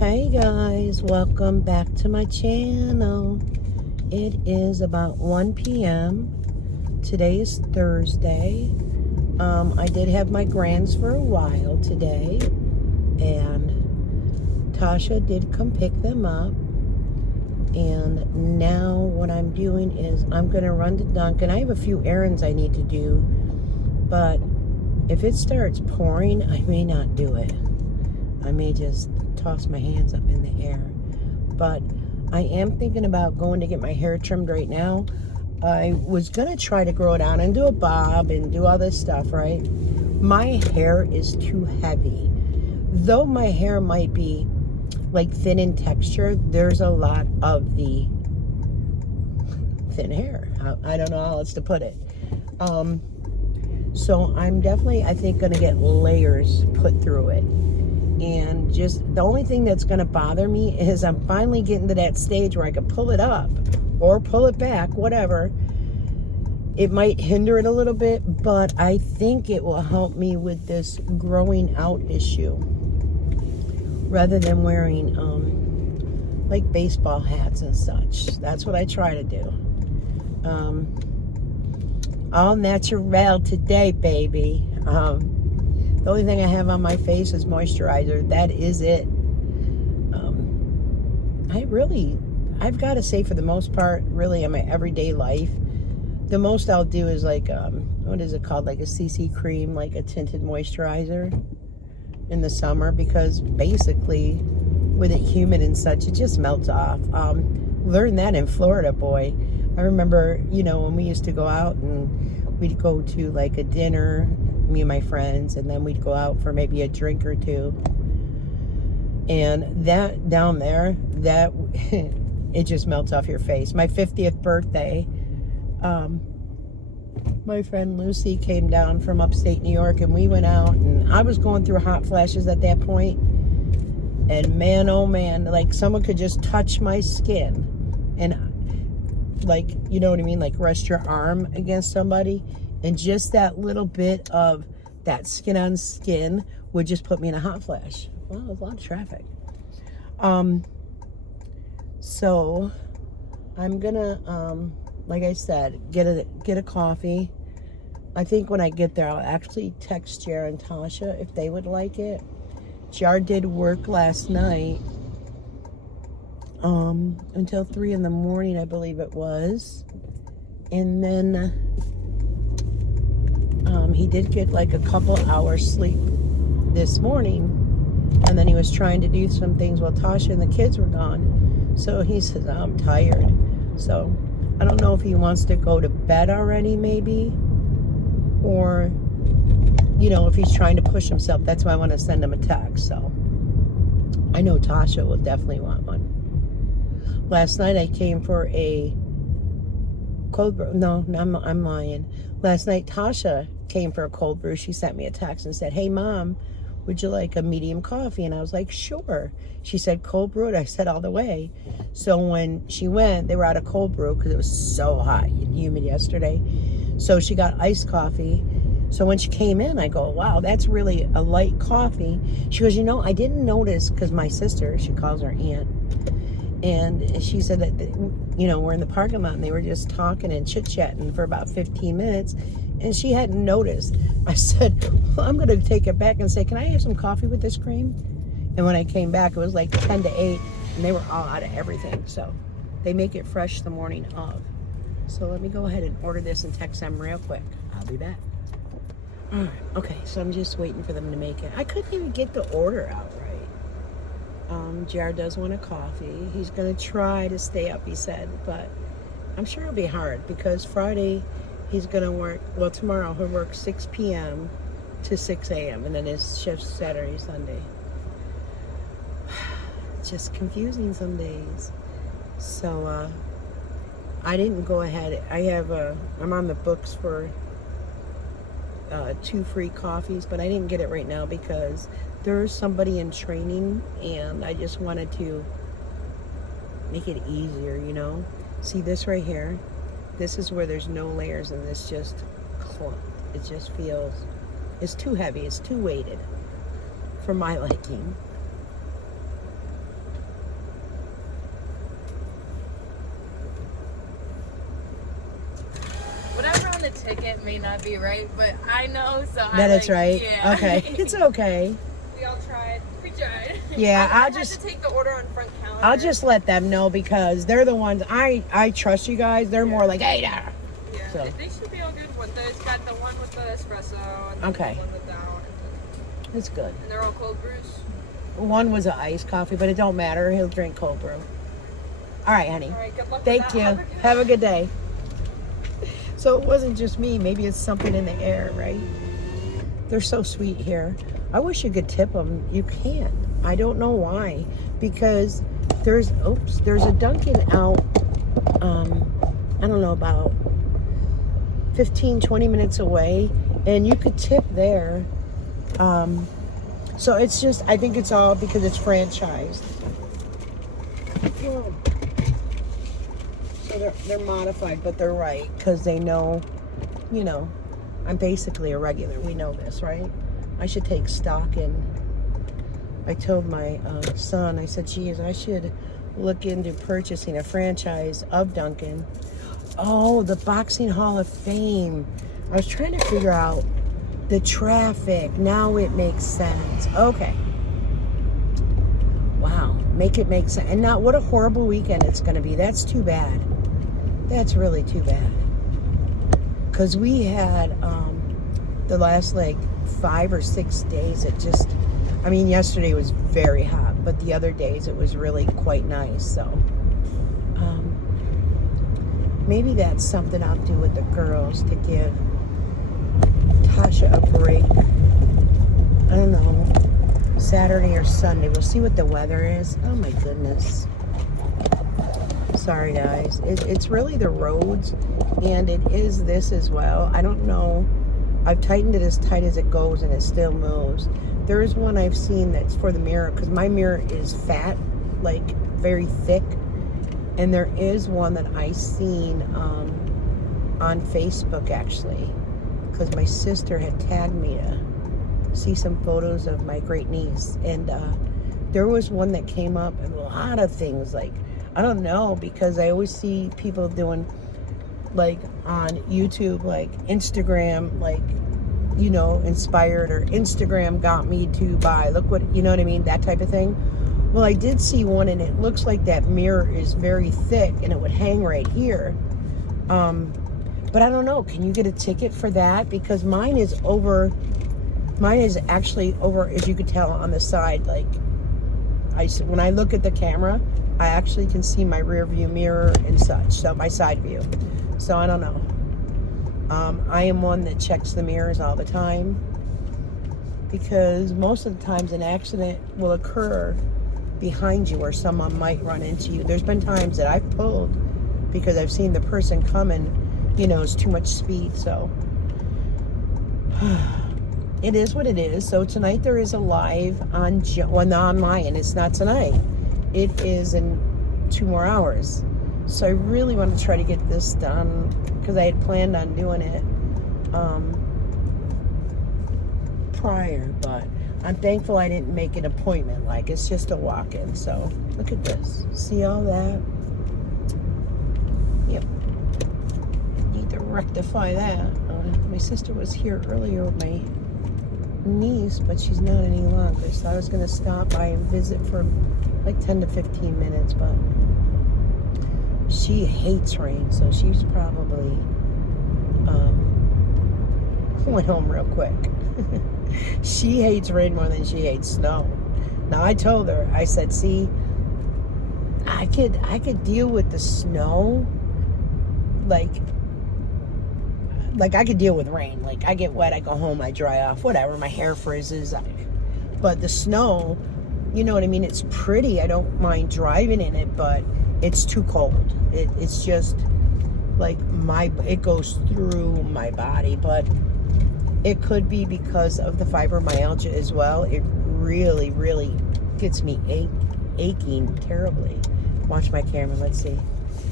Hey guys, welcome back to my channel. It is about 1 p.m. Today is Thursday. I did have my grands for a while today, and Tasha did come pick them up. And now what I'm doing is I'm going to run to Dunkin'. I have a few errands I need to do, but if it starts pouring, I may not do it. I may just toss my hands up in the air. But I am thinking about going to get my hair trimmed right now. I was going to try to grow it out and do a bob and do all this stuff, right? My hair is too heavy. Though my hair might be like thin in texture, there's a lot of the thin hair. I don't know how else to put it. So I'm definitely, I think, going to get layers put through it. And just the only thing that's going to bother me is I'm finally getting to that stage where I can pull it up or pull it back, whatever. It might hinder it a little bit, but I think it will help me with this growing out issue rather than wearing like baseball hats and such. That's what I try to do. All natural today, baby. The only thing I have on my face is moisturizer. That is it. I've got to say, for the most part, really in my everyday life, the most I'll do is like, what is it called? Like a CC cream, like a tinted moisturizer in the summer, because basically with it humid and such, it just melts off. Learned that in Florida, boy. I remember, when we used to go out and we'd go to like a dinner, me and my friends, and then we'd go out for maybe a drink or two. And that down there, that it just melts off your face. My 50th birthday, my friend Lucy came down from upstate New York, and we went out, and I was going through hot flashes at that point. And man, oh man, like someone could just touch my skin and, like, you know what I mean? Like rest your arm against somebody, and just that little bit of that skin on skin would just put me in a hot flash. Well, there's a lot of traffic. So I'm gonna, like I said, get a coffee. I think when I get there, I'll actually text Jar and Tasha if they would like it. Jar did work last night until 3 in the morning, I believe it was. And then he did get like a couple hours sleep this morning, and then he was trying to do some things while Tasha and the kids were gone. So he says, I'm tired. So I don't know if he wants to go to bed already, maybe, or if he's trying to push himself. That's why I want to send him a text. So I know Tasha will definitely want one. Last night I came for a cold brew. No, I'm lying. Last night Tasha came for a cold brew. She sent me a text and said, hey Mom, would you like a medium coffee? And I was like, sure. She said cold brewed. I said all the way. So when she went, they were out of cold brew because it was so hot and humid yesterday. So she got iced coffee. So when she came in, I go, wow, that's really a light coffee. She goes, I didn't notice, because my sister, she calls her aunt, and she said that, we're in the parking lot and they were just talking and chit-chatting for about 15 minutes, and she hadn't noticed. I said, well, I'm going to take it back and say, can I have some coffee with this cream? And when I came back, it was like 10 to 8, and they were all out of everything. So they make it fresh the morning of. So let me go ahead and order this and text them real quick. I'll be back. All right, okay, so I'm just waiting for them to make it. I couldn't even get the order out right. Jar does want a coffee. He's going to try to stay up, he said, but I'm sure it'll be hard because Friday he's going to work, well, tomorrow he'll work 6 p.m. to 6 a.m. and then his shift's Saturday, Sunday. It's just confusing some days. So I didn't go ahead. I'm on the books for 2 free coffees, but I didn't get it right now because there's somebody in training, and I just wanted to make it easier, See this right here? This is where there's no layers, and this just clumped. It just feels, it's too heavy, it's too weighted for my liking. ticket may not be right, but I know, so That it's like, right? Yeah. Okay. It's okay. We all tried. We tried. Yeah, I I'll had just... to take the order on front counter. I'll just let them know because they're the ones... I trust you guys. They're more like, hey there. Yeah, So. they should be all good. It's got the one with the espresso and then Okay. the one without. It's good. And they're all cold brews. One was an iced coffee, but it don't matter. He'll drink cold brew. All right, honey. All right, good luck Thank with you. that. Have a good day. So it wasn't just me. Maybe it's something in the air, right? They're so sweet here. I wish you could tip them. You can't. I don't know why. Because there's a Dunkin' out, I don't know, about 15, 20 minutes away. And you could tip there. So it's just, I think it's all because it's franchised. Whoa. So they're modified, but they're right because they know, you know, I'm basically a regular. We know this, right? I should take stock in. I told my son, I said, geez, I should look into purchasing a franchise of Dunkin'. Oh, the Boxing Hall of Fame. I was trying to figure out the traffic. Now it makes sense. Okay. Wow. Make it make sense. And now, what a horrible weekend it's going to be. That's too bad. That's really too bad. Because we had the last like 5 or 6 days, it just, I mean, yesterday was very hot, but the other days it was really quite nice. So maybe that's something I'll do with the girls to give Tasha a break. I don't know, Saturday or Sunday. We'll see what the weather is. Oh my goodness. Sorry guys, it's really the roads, and it is this as well. I don't know, I've tightened it as tight as it goes and it still moves. There is one I've seen that's for the mirror, because my mirror is fat, like very thick, and there is one that I seen on Facebook actually, because my sister had tagged me to see some photos of my great niece, and there was one that came up, and a lot of things, like, I don't know, because I always see people doing, like, on YouTube, like, Instagram, like, you know, inspired, or Instagram got me to buy, look what, you know what I mean, that type of thing. Well, I did see one, and it looks like that mirror is very thick, and it would hang right here. But I don't know, can you get a ticket for that? Because mine is actually over, as you could tell, on the side, like, when I look at the camera, I actually can see my rear view mirror and such, so my side view. So I don't know. I am one that checks the mirrors all the time, because most of the times an accident will occur behind you, or someone might run into you. There's been times that I've pulled because I've seen the person coming, you know, it's too much speed. So it is what it is. So tonight there is a live on, well, online. It's not tonight. It is in 2 more hours. So I really want to try to get this done, because I had planned on doing it prior, but I'm thankful I didn't make an appointment. Like, it's just a walk-in. So look at this. See all that? Yep. Need to rectify that. My sister was here earlier with my niece, but she's not any longer. So I was going to stop by and visit for like 10 to 15 minutes, but she hates rain, so she's probably went home real quick. She hates rain more than she hates snow. Now I told her, I said, see, I could deal with the snow, like I could deal with rain. Like, I get wet, I go home, I dry off, whatever, my hair frizzes. But the snow, you know what I mean? It's pretty. I don't mind driving in it, but it's too cold. It's just like it goes through my body. But it could be because of the fibromyalgia as well. It really, really gets me aching terribly. Watch my camera. Let's see.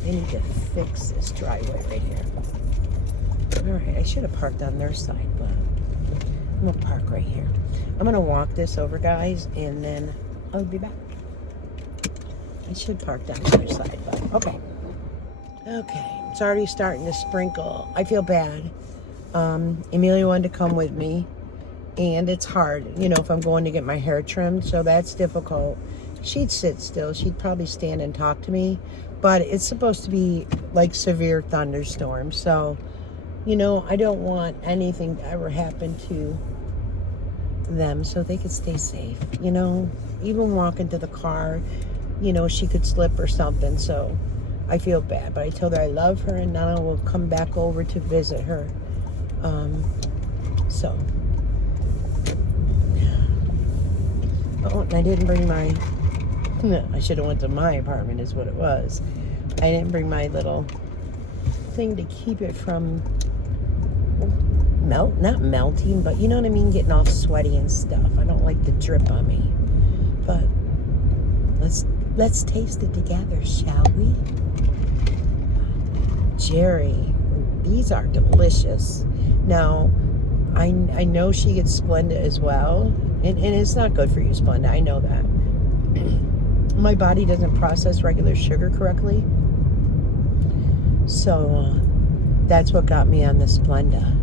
I need to fix this driveway right here. All right, I should have parked on their side, but I'm gonna park right here. I'm gonna walk this over, guys, and then I'll be back. I should park down the other side, but okay. Okay, it's already starting to sprinkle. I feel bad. Amelia wanted to come with me, and it's hard, if I'm going to get my hair trimmed, so that's difficult. She'd sit still. She'd probably stand and talk to me, but it's supposed to be like severe thunderstorms, so, I don't want anything to ever happen to them, so they could stay safe, even walking to the car, she could slip or something, so I feel bad, but I told her I love her, and Nana will come back over to visit her. So, oh, and I didn't bring my, I should have went to my apartment is what it was. I didn't bring my little thing to keep it from not melting, but you know what I mean, getting all sweaty and stuff. I don't like the drip on me. But let's taste it together, shall we? Jerry, these are delicious. Now, I know she gets Splenda as well, and it's not good for you, Splenda. I know that. My body doesn't process regular sugar correctly, so that's what got me on the Splenda.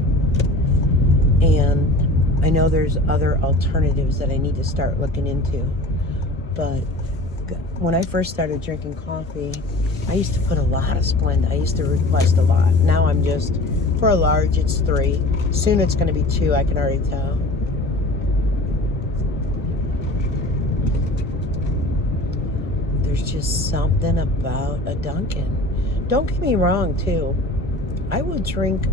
And I know there's other alternatives that I need to start looking into, but when I first started drinking coffee, I used to put a lot of Splenda. I used to request a lot. Now I'm just, for a large, it's 3. Soon it's going to be 2, I can already tell. There's just something about a Dunkin'. Don't get me wrong, too. I will drink,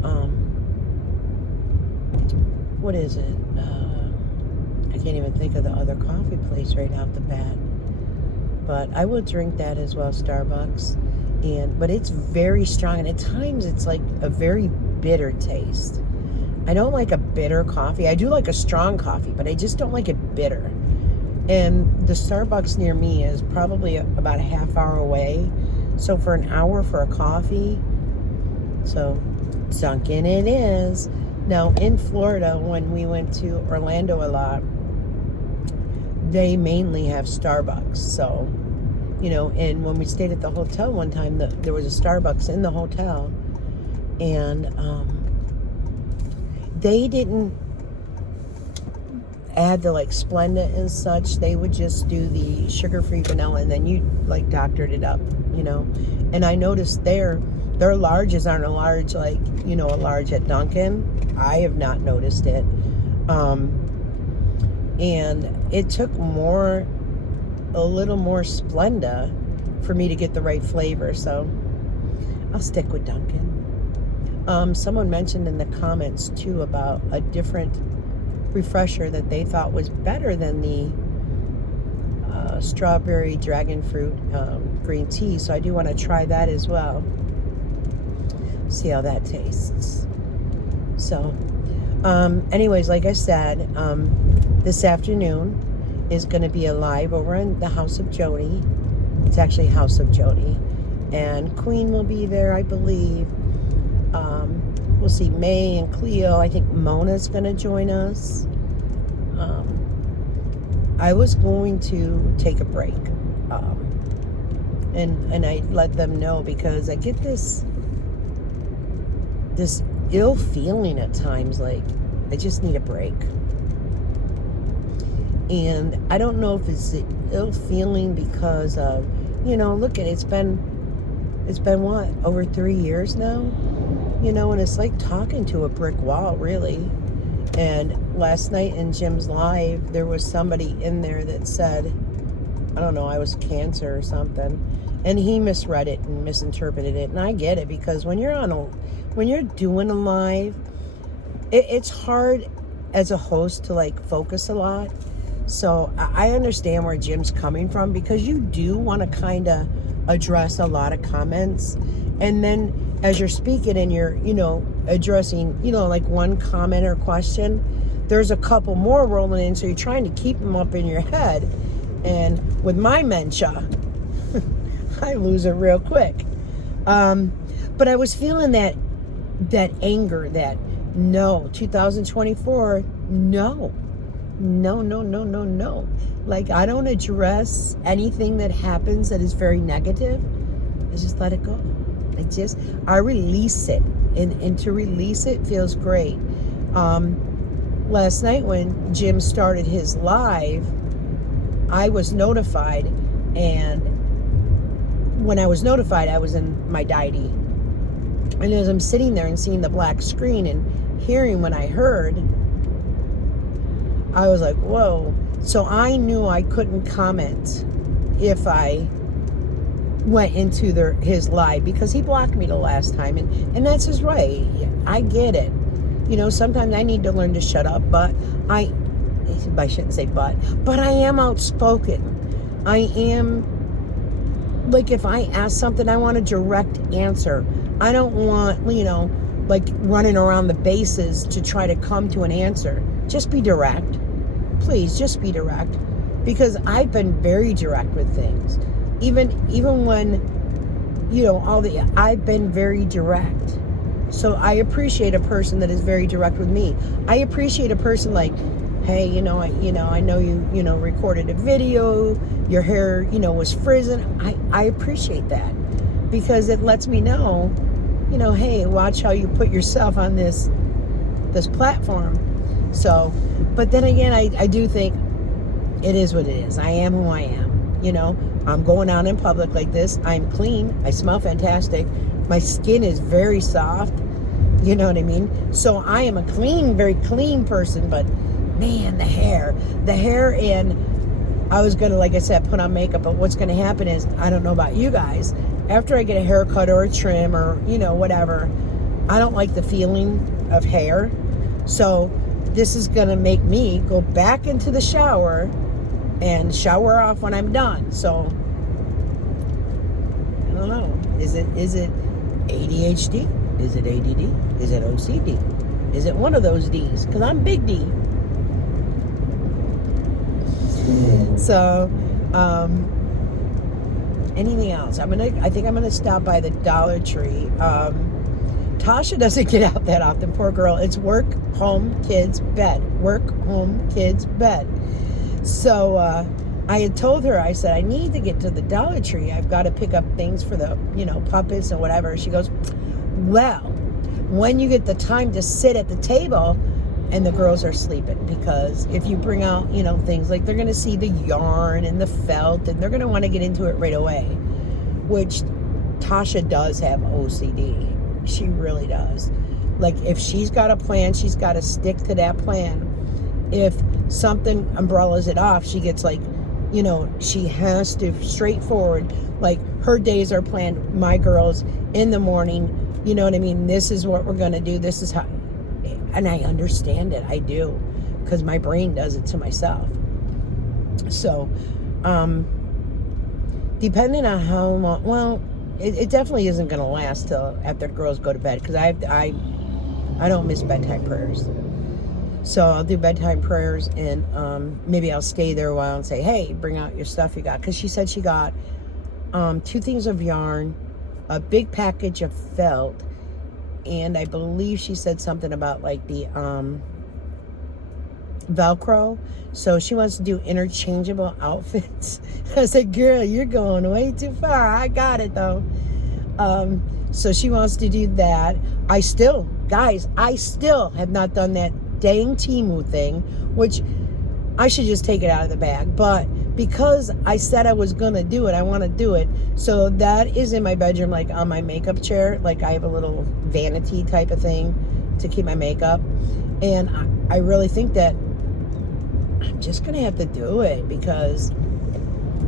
what is it? I can't even think of the other coffee place right off the bat. But I will drink that as well, Starbucks. But it's very strong, and at times it's like a very bitter taste. I don't like a bitter coffee. I do like a strong coffee, but I just don't like it bitter. And the Starbucks near me is probably about a half hour away. So for an hour for a coffee, so Dunkin' it is. Now in Florida, when we went to Orlando a lot, they mainly have Starbucks. So, and when we stayed at the hotel one time, there was a Starbucks in the hotel, and they didn't add the like Splenda and such. They would just do the sugar-free vanilla, and then you like doctored it up, And I noticed their larges aren't a large like, a large at Dunkin'. I have not noticed it. And it took a little more Splenda for me to get the right flavor, so I'll stick with Dunkin'. Someone mentioned in the comments too about a different refresher that they thought was better than the strawberry dragon fruit green tea, so I do want to try that as well, see how that tastes. So anyways, like I said, this afternoon is going to be a live over in the House of Jody. It's actually House of Jody, and Queen will be there, I believe. We'll see May and Cleo. I think Mona's going to join us. I was going to take a break, and I let them know, because I get this ill feeling at times, like I just need a break. And I don't know if it's the ill feeling because of, look at it, it's been what, over 3 years now, and it's like talking to a brick wall, really. And last night in Jim's live, there was somebody in there that said, I don't know, I was cancer or something, and he misread it and misinterpreted it. And I get it, because when you're doing a live, it's hard as a host to like focus a lot. So I understand where Jim's coming from, because you do want to kind of address a lot of comments, and then as you're speaking and you're addressing like one comment or question, there's a couple more rolling in, so you're trying to keep them up in your head. And with my mentia, I lose it real quick. But I was feeling that anger, that no, 2024, no. Like, I don't address anything that happens that is very negative. I just let it go. I release it. and to release it feels great. Last night when Jim started his live, I was notified, and when I was notified, I was in my Dy-Dee. And as I'm sitting there and seeing the black screen and hearing what I heard, I was like, whoa. So I knew I couldn't comment if I went into his live, because he blocked me the last time, and that's his right. I get it. You know, sometimes I need to learn to shut up, but I shouldn't say but I am outspoken. I am, like, if I ask something, I want a direct answer. I don't want, you know, like running around the bases to try to come to an answer. Just be direct. Please, just be direct. Because I've been very direct with things. Even when, you know, I've been very direct. So I appreciate a person that is very direct with me. I appreciate a person like, hey, I know you recorded a video, your hair, was frizzing. I appreciate that, because it lets me know, hey, watch how you put yourself on this platform. So, but then again, I do think it is what it is. I am who I am. I'm going out in public like this. I'm clean. I smell fantastic. My skin is very soft. You know what I mean? So I am a very clean person, but man, the hair, and I was going to, like I said, put on makeup, but what's going to happen is, I don't know about you guys, after I get a haircut or a trim or, whatever, I don't like the feeling of hair. So this is going to make me go back into the shower and shower off when I'm done. So I don't know. Is it ADHD? Is it ADD? Is it OCD? Is it one of those D's? Because I'm big D. So, anything else? I think I'm gonna stop by the Dollar Tree. Tasha doesn't get out that often. Poor girl. It's work, home, kids, bed. Work, home, kids, bed. So I had told her, I said, I need to get to the Dollar Tree. I've got to pick up things for the, puppets and whatever. She goes, well, when you get the time to sit at the table and the girls are sleeping, because if you bring out, things like, they're going to see the yarn and the felt, and they're going to want to get into it right away, which Tasha does have OCD. She really does. Like, if she's got a plan, she's got to stick to that plan. If something umbrellas it off, she gets like, she has to straightforward, like, her days are planned, my girls, in the morning, you know what I mean? This is what we're going to do. This is how, and I understand it. I do, because my brain does it to myself. So, depending on how long, well, it definitely isn't going to last till after the girls go to bed, because I don't miss bedtime prayers. So I'll do bedtime prayers, and maybe I'll stay there a while and say, hey, bring out your stuff you got. Because she said she got 2 things of yarn, a big package of felt, and I believe she said something about like the Velcro. So she wants to do interchangeable outfits. I said, girl, you're going way too far. I got it though. So she wants to do that. I still have not done that dang Temu thing, which I should just take it out of the bag. But because I said I was going to do it, I want to do it. So that is in my bedroom, like on my makeup chair. Like, I have a little vanity type of thing to keep my makeup. And I really think that I'm just going to have to do it, because,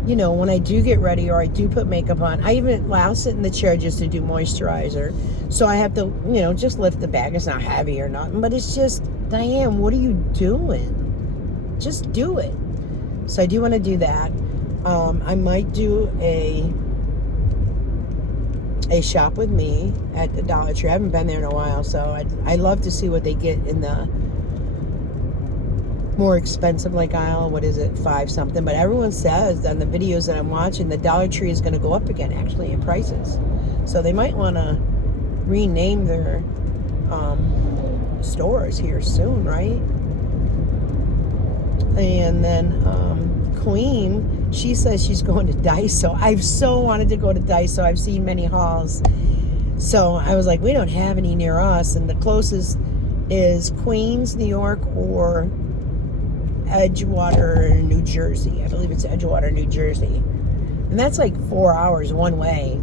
when I do get ready or I do put makeup on, I'll sit in the chair just to do moisturizer. So I have to, just lift the bag. It's not heavy or nothing, but it's just, Diane, what are you doing? Just do it. So I do want to do that. I might do a shop with me at the Dollar Tree. I haven't been there in a while, so I'd love to see what they get in the more expensive, like, aisle. What is it, 5 something? But everyone says on the videos that I'm watching, the Dollar Tree is going to go up again, actually, in prices. So they might want to rename their stores here soon, right? And then Queen, she says she's going to Daiso. I've so wanted to go to Daiso. I've seen many hauls. So I was like, we don't have any near us, and the closest is Queens, New York, or Edgewater, New Jersey. I believe it's Edgewater, New Jersey. And that's like 4 hours one way.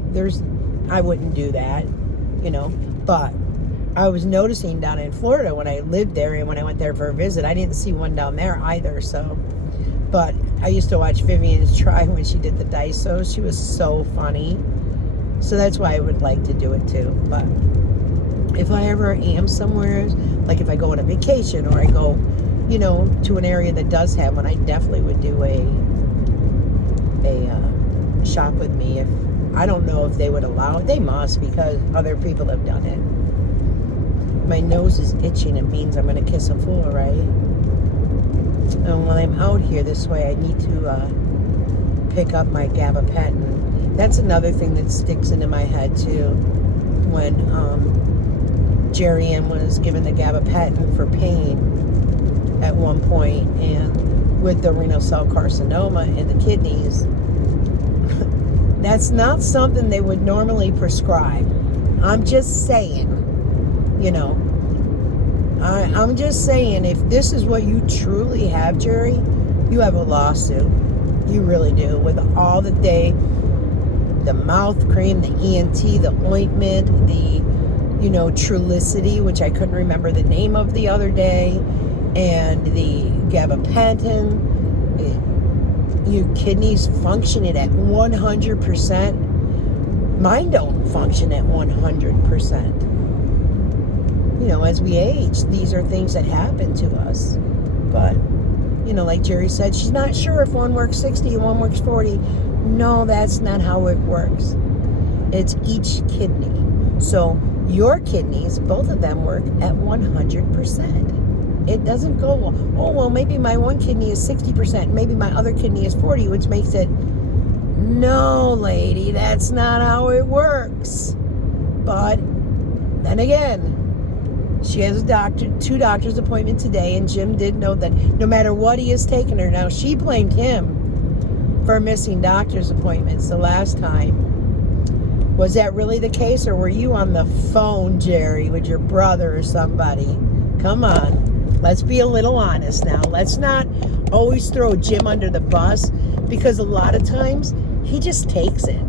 I wouldn't do that, but I was noticing down in Florida when I lived there and when I went there for a visit, I didn't see one down there either. So, but I used to watch Vivian's try when she did the Daiso. She was so funny. So that's why I would like to do it too. But if I ever am somewhere, like if I go on a vacation or I go, to an area that does have one, I definitely would do a shop with me. If I don't know if they would allow it. They must, because other people have done it. My nose is itching. It means I'm going to kiss a fool, right? And when I'm out here this way, I need to pick up my gabapentin. That's another thing that sticks into my head too. When Jerry Ann was given the gabapentin for pain at one point, and with the renal cell carcinoma in the kidneys, that's not something they would normally prescribe. I'm just saying, I'm just saying, if this is what you truly have, Jerry, you have a lawsuit. You really do. With all that the mouth cream, the ENT, the ointment, the, Trulicity, which I couldn't remember the name of the other day, and the gabapentin, your kidneys functioning at 100%. Mine don't function at 100%. As we age, these are things that happen to us. But, like Jerry said, she's not sure if one works 60 and one works 40. No, that's not how it works. It's each kidney. So your kidneys, both of them, work at 100%. It doesn't go, maybe my one kidney is 60%, maybe my other kidney is 40, which makes it, no, lady, that's not how it works. But then again, she has two doctor's appointment today, and Jim did know that no matter what he has taken her. Now, she blamed him for missing doctor's appointments the last time. Was that really the case, or were you on the phone, Jerry, with your brother or somebody? Come on. Let's be a little honest now. Let's not always throw Jim under the bus, because a lot of times he just takes it.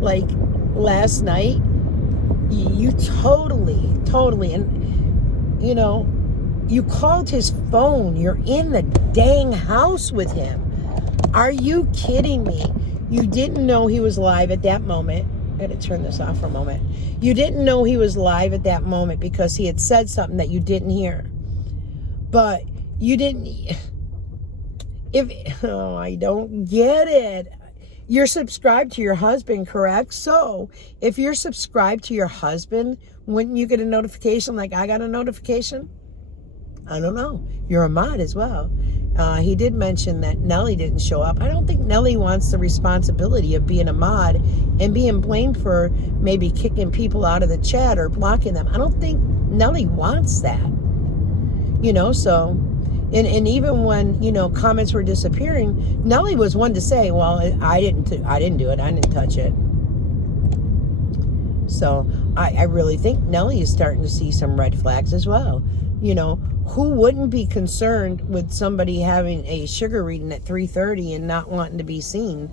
Like last night, you totally, and you called his phone. You're in the dang house with him. Are you kidding me? You didn't know he was live at that moment. I gotta turn this off for a moment. You didn't know he was live at that moment because he had said something that you didn't hear. But you didn't. I don't get it. You're subscribed to your husband, correct? So if you're subscribed to your husband, wouldn't you get a notification like I got a notification? I don't know. You're a mod as well. He did mention that Nellie didn't show up. I don't think Nellie wants the responsibility of being a mod and being blamed for maybe kicking people out of the chat or blocking them. I don't think Nellie wants that. So, and even when, comments were disappearing, Nellie was one to say, well, I didn't do it. I didn't touch it. So I really think Nellie is starting to see some red flags as well. Who wouldn't be concerned with somebody having a sugar reading at 3:30 and not wanting to be seen,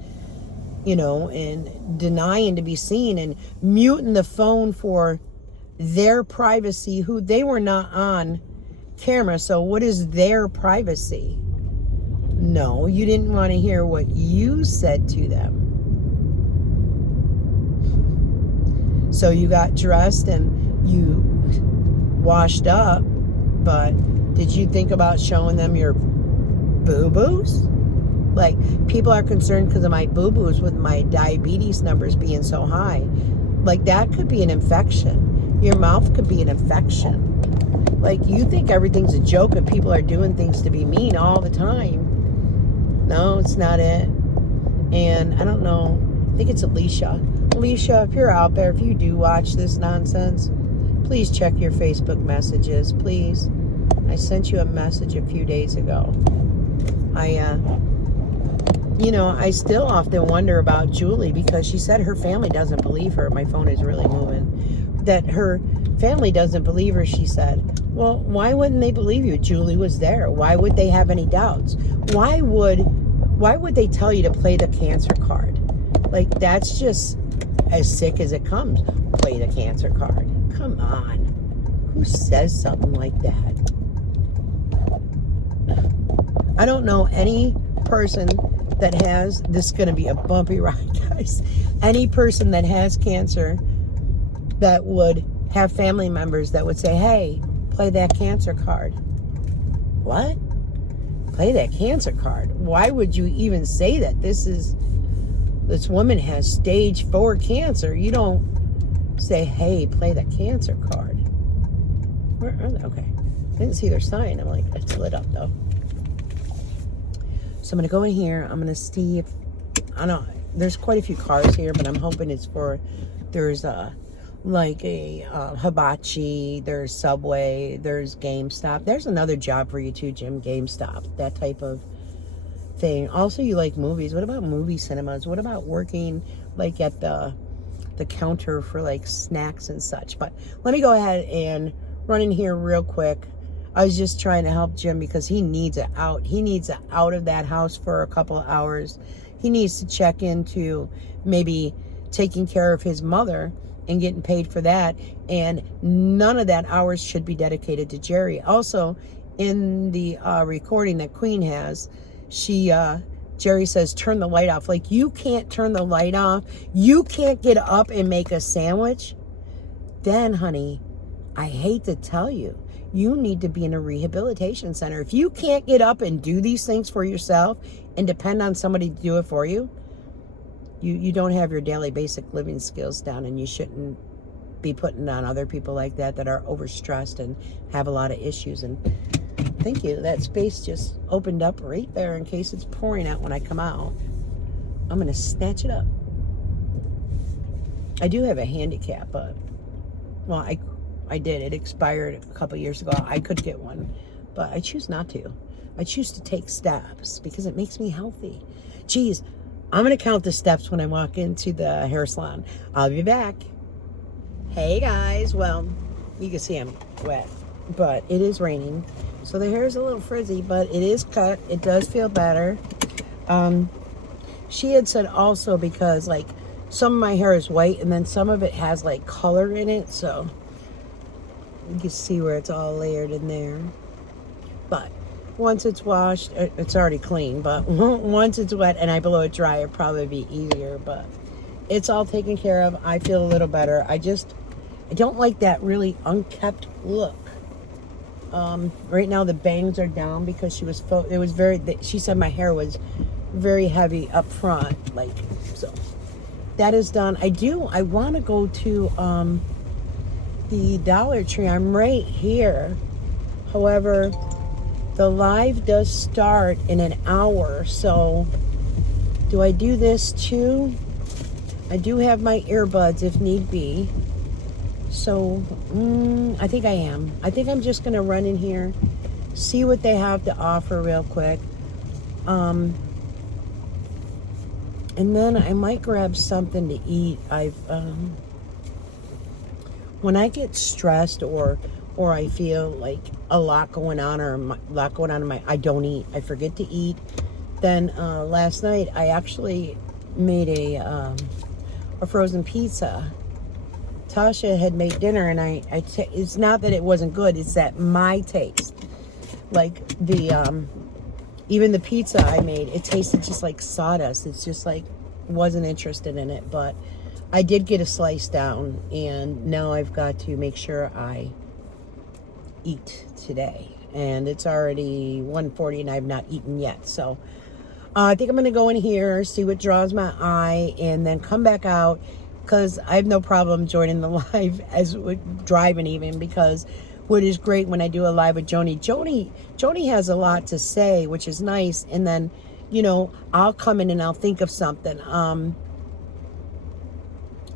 and denying to be seen and muting the phone for their privacy, who they were not on camera. So what is their privacy? No, you didn't want to hear what you said to them. So you got dressed and you washed up, but did you think about showing them your boo-boos? Like, people are concerned because of my boo-boos with my diabetes numbers being so high. Like, that could be an infection. Your mouth could be an infection. Like, you think everything's a joke and people are doing things to be mean all the time. No, it's not it. And I don't know. I think it's Alicia. Alicia, if you're out there, if you do watch this nonsense, please check your Facebook messages, please. I sent you a message a few days ago. you know, I still often wonder about Julie because she said her family doesn't believe her. My phone is really moving. That her family doesn't believe her, she said. Well, why wouldn't they believe you? Julie was there. Why would they have any doubts? Why would they tell you to play the cancer card? Like, that's just as sick as it comes. Play the cancer card. Come on. Who says something like that? I don't know any person that has, this is going to be a bumpy ride, guys. Any person that has cancer that would have family members that would say, hey, play that cancer card. What? Play that cancer card? Why would you even say that? This woman has stage 4 cancer. You don't say, hey, play that cancer card. Where are they? Okay. I didn't see their sign. I'm like, it's lit up though. So I'm going to go in here. I'm going to see if, I don't know, there's quite a few cars here, but I'm hoping it's for, there's like a hibachi, there's Subway, there's GameStop. There's another job for you too, Jim, GameStop, that type of thing. Also, you like movies. What about movie cinemas? What about working like at the counter for like snacks and such? But let me go ahead and run in here real quick. I was just trying to help Jim because he needs it out. He needs it out of that house for a couple of hours. He needs to check into maybe taking care of his mother and getting paid for that. And none of that hours should be dedicated to Jerry. Also, in the recording that Queen has, Jerry says, turn the light off. Like, you can't turn the light off. You can't get up and make a sandwich. Then, honey, I hate to tell you, you need to be in a rehabilitation center. If you can't get up and do these things for yourself and depend on somebody to do it for you, you don't have your daily basic living skills down, and you shouldn't be putting on other people like that are overstressed and have a lot of issues. And thank you. That space just opened up right there in case it's pouring out when I come out. I'm going to snatch it up. I do have a handicap, but, well, I did. It expired a couple years ago. I could get one, but I choose not to. I choose to take steps because it makes me healthy. Geez, I'm going to count the steps when I walk into the hair salon. I'll be back. Hey, guys. Well, you can see I'm wet, but it is raining. So the hair is a little frizzy, but it is cut. It does feel better. She had said also because, like, some of my hair is white and then some of it has, like, color in it, so you can see where it's all layered in there. But once it's washed, it's already clean, but once it's wet and I blow it dry, it'll probably be easier. But it's all taken care of. I feel a little better. I don't like that really unkept look. Right now the bangs are down because she said my hair was very heavy up front, like, so that is done. I want to go to the Dollar Tree. I'm right here. However, the live does start in an hour, so do I do this too? I do have my earbuds if need be. So, I think I am. I think I'm just going to run in here, see what they have to offer real quick. And then I might grab something to eat. When I get stressed or I feel like a lot going on I don't eat. I forget to eat. Then last night I actually made a frozen pizza. Tasha had made dinner, and it's not that it wasn't good, it's that my taste, like even the pizza I made, it tasted just like sawdust. It's just like, wasn't interested in it. But I did get a slice down, and now I've got to make sure I eat today. And it's already 1:40 and I've not eaten yet. So I think I'm going to go in here, see what draws my eye, and then come back out, because I have no problem joining the live as driving even, because what is great when I do a live with Joni has a lot to say, which is nice. And then, I'll come in and I'll think of something.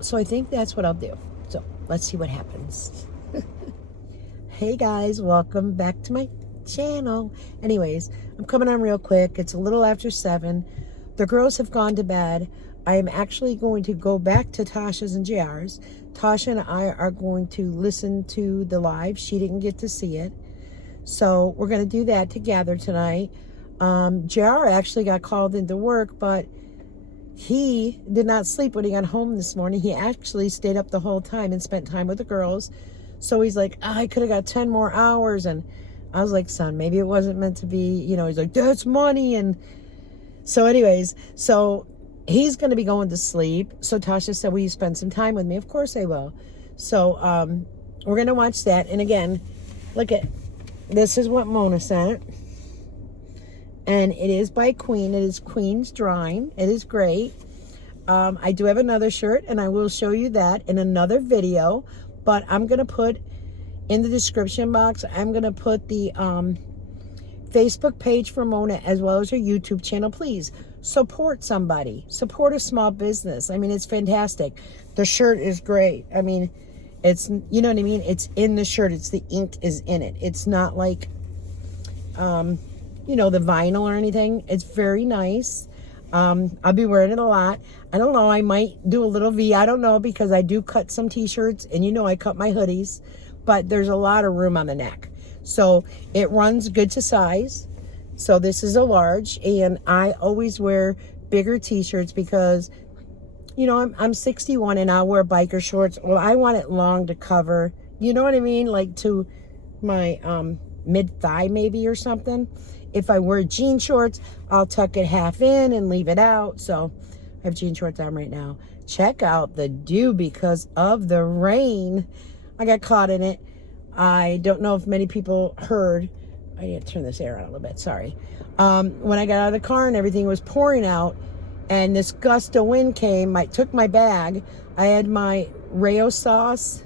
So I think that's what I'll do. So let's see what happens. Hey guys, welcome back to my channel. Anyways, I'm coming on real quick. It's a little after 7. The girls have gone to bed. I am actually going to go back to Tasha's and JR's. Tasha and I are going to listen to the live. She didn't get to see it. So we're going to do that together tonight. JR actually got called into work, but he did not sleep when he got home this morning. He actually stayed up the whole time and spent time with the girls. So he's like, I could have got 10 more hours. And I was like, son, maybe it wasn't meant to be. You know, he's like, that's money. And so anyways, so he's going to be going to sleep. So Tasha said, will you spend some time with me? Of course I will. So we're going to watch that. And again, look at, this is what Mona sent. And it is by Queen. It is Queen's Drawing. It is great. I do have another shirt, and I will show you that in another video. But I'm going to put in the description box, I'm going to put the Facebook page for Mona as well as her YouTube channel. Please support somebody. Support a small business. I mean, it's fantastic. The shirt is great. I mean, it's, you know what I mean? It's in the shirt. It's the ink is in it. It's not like, you know, the vinyl or anything. It's very nice. I'll be wearing it a lot. I don't know. I might do a little V. I don't know, because I do cut some t-shirts, and you know, I cut my hoodies, but there's a lot of room on the neck. So it runs good to size. So this is a large, and I always wear bigger t-shirts because, you know, I'm 61 and I'll wear biker shorts. Well, I want it long to cover, you know what I mean? Like to my mid-thigh maybe or something. If I wear jean shorts, I'll tuck it half in and leave it out. So I have jean shorts on right now. Check out the dew because of the rain. I got caught in it. I don't know if many people heard. I need to turn this air on a little bit. Sorry. When I got out of the car and everything was pouring out, and this gust of wind came, took my bag. I had my Rayo sauce,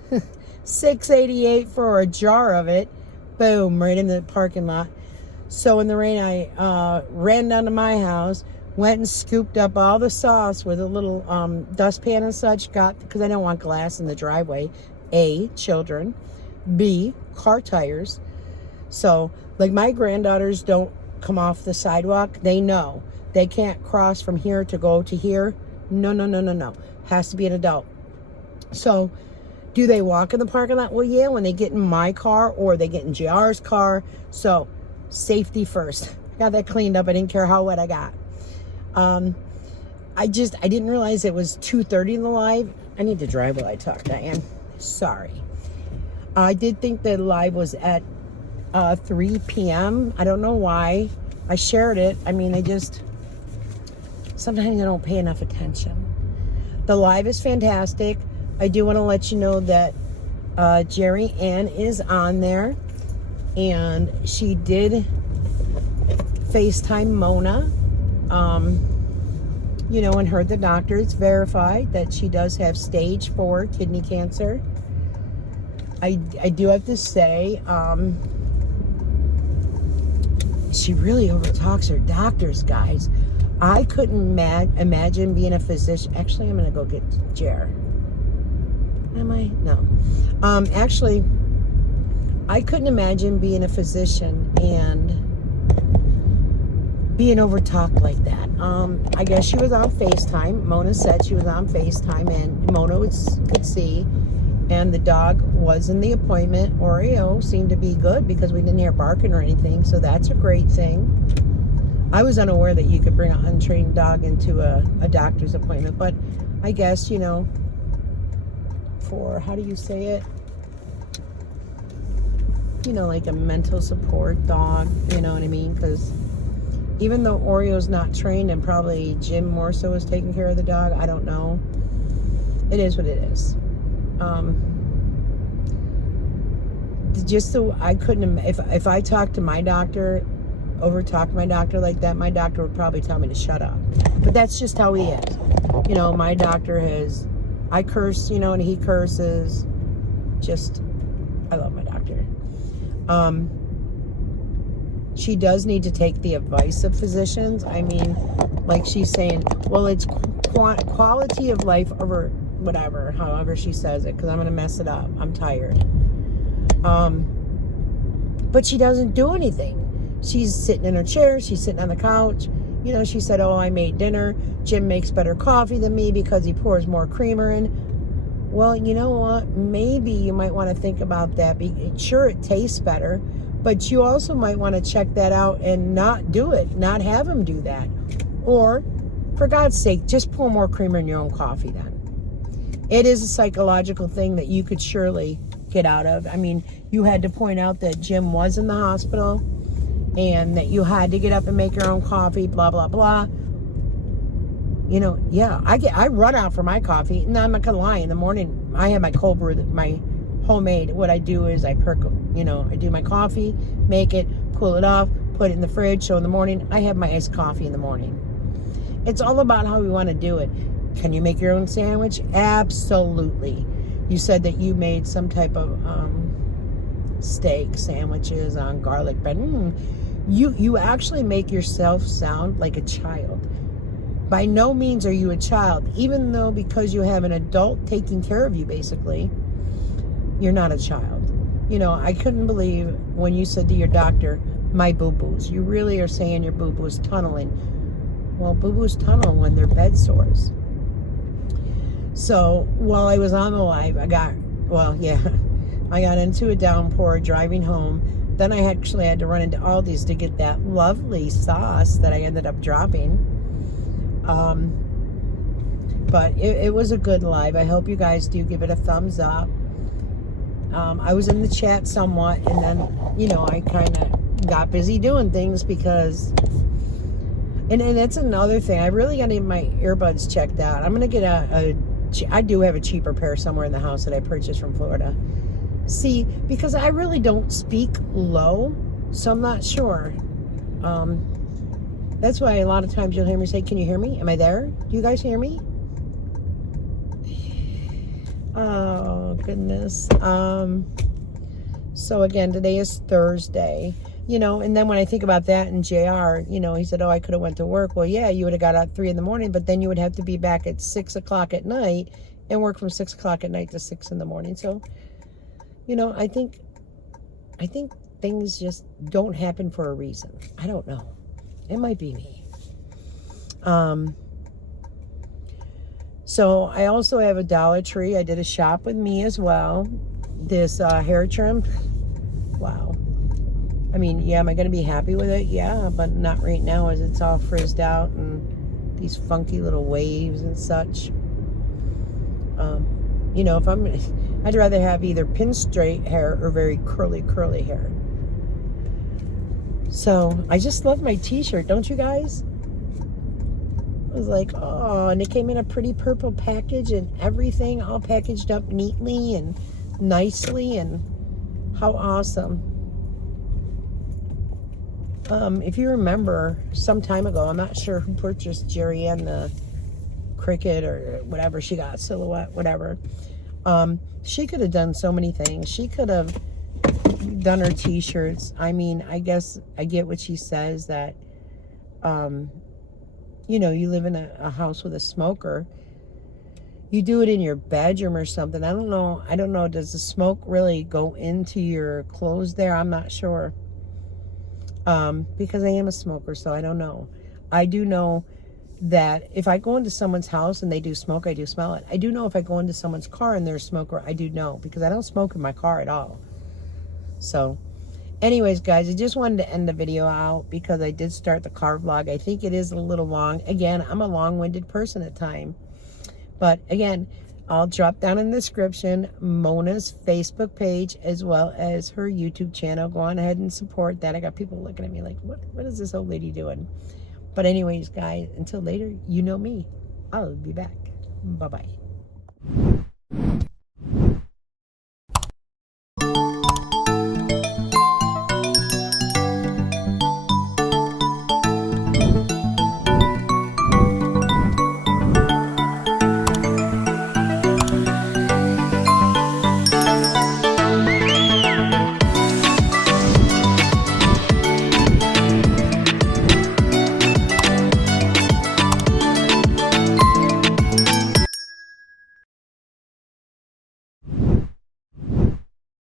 $6.88 for a jar of it. Boom, right in the parking lot. So in the rain, I ran down to my house, went and scooped up all the sauce with a little dustpan and such, because I don't want glass in the driveway. A, children. B, car tires. So, like, my granddaughters don't come off the sidewalk. They know. They can't cross from here to go to here. No. Has to be an adult. So, do they walk in the parking lot? Well, yeah, when they get in my car or they get in JR's car. So, safety first. Got that cleaned up. I didn't care how wet I got. I didn't realize it was 2:30 in the live. I need to drive while I talk, Diane. Sorry. I did think the live was at 3 p.m. I don't know why. I shared it. I mean, sometimes I don't pay enough attention. The live is fantastic. I do want to let you know that Jerry Ann is on there. And she did FaceTime Mona, you know, and heard the doctor. It's verified that she does have stage 4 kidney cancer. I do have to say, she really overtalks her doctors, guys. I couldn't imagine being a physician. Actually, I'm going to go get Jer. Am I? No. Actually, I couldn't imagine being a physician and being overtalked like that. I guess she was on FaceTime. Mona said she was on FaceTime, and Mona could see. And the dog was in the appointment. Oreo seemed to be good because we didn't hear barking or anything. So that's a great thing. I was unaware that you could bring an untrained dog into a doctor's appointment. But I guess, you know, for, how do you say it? You know, like a mental support dog. You know what I mean? Because even though Oreo's not trained and probably Jim more so is taking care of the dog, I don't know. It is what it is. Just so I couldn't, if I talked to my doctor, overtalked my doctor like that, my doctor would probably tell me to shut up. But that's just how he is. You know, my doctor I curse, you know, and he curses. I love my doctor. She does need to take the advice of physicians. I mean, like she's saying, well, it's quality of life over whatever, however she says it, because I'm going to mess it up. I'm tired. But she doesn't do anything. She's sitting in her chair. She's sitting on the couch. You know, she said, oh, I made dinner. Jim makes better coffee than me because he pours more creamer in. Well, you know what? Maybe you might want to think about that. Sure, it tastes better, but you also might want to check that out and not do it, not have him do that. Or, for God's sake, just pour more creamer in your own coffee then. It is a psychological thing that you could surely get out of. I mean, you had to point out that Jim was in the hospital and that you had to get up and make your own coffee, blah, blah, blah. You know, yeah, I run out for my coffee. And I'm not gonna lie, in the morning I have my cold brew, my homemade. What I do is I do my coffee, make it, cool it off, put it in the fridge. So in the morning I have my iced coffee in the morning. It's all about how we want to do it. Can you make your own sandwich? Absolutely. You said that you made some type of steak sandwiches on garlic bread. You actually make yourself sound like a child. By no means are you a child, even though because you have an adult taking care of you, basically, you're not a child. You know, I couldn't believe when you said to your doctor, my boo-boos. You really are saying your boo-boos tunneling. Well, boo-boos tunnel when they're bed sores. So while I was on the live, I got into a downpour driving home. Then I actually had to run into Aldi's to get that lovely sauce that I ended up dropping. But it was a good live. I hope you guys do give it a thumbs up. I was in the chat somewhat, and then, you know, I kind of got busy doing things because, and that's another thing. I really got to get my earbuds checked out. I'm going to get I do have a cheaper pair somewhere in the house that I purchased from Florida. See, because I really don't speak low, so I'm not sure. That's why a lot of times you'll hear me say, can you hear me? Am I there? Do you guys hear me? Oh, goodness. So again, today is Thursday, you know, and then when I think about that and JR, you know, he said, oh, I could have went to work. Well, yeah, you would have got out at 3 a.m, but then you would have to be back at 6 o'clock at night and work from 6 o'clock at night to 6 a.m. So, you know, I think things just don't happen for a reason. I don't know. It might be me. So I also have a Dollar Tree. I did a shop with me as well. This hair trim. Wow. I mean, yeah, am I going to be happy with it? Yeah, but not right now as it's all frizzed out and these funky little waves and such. You know, I'd rather have either pin straight hair or very curly hair. So I just love my t-shirt, don't you guys? I was like, oh, and it came in a pretty purple package and everything, all packaged up neatly and nicely, and how awesome. If you remember, some time ago, I'm not sure who purchased Jerry Ann the Cricket or whatever she got, silhouette, whatever. She could have done so many things. She could have done her t-shirts. I mean, I guess I get what she says, that you know, you live in a house with a smoker, you do it in your bedroom or something. I don't know, does the smoke really go into your clothes there? I'm not sure, because I am a smoker, so I don't know. I do know that if I go into someone's house and they do smoke, I do smell it. I do know if I go into someone's car and they're a smoker, I do know, because I don't smoke in my car at all. So anyways, guys, I just wanted to end the video out because I did start the car vlog. I think it is a little long. Again, I'm a long-winded person at times. But again, I'll drop down in the description Mona's Facebook page as well as her YouTube channel. Go on ahead and support that. I got people looking at me like, what is this old lady doing? But anyways, guys, until later, you know me. I'll be back. Bye-bye.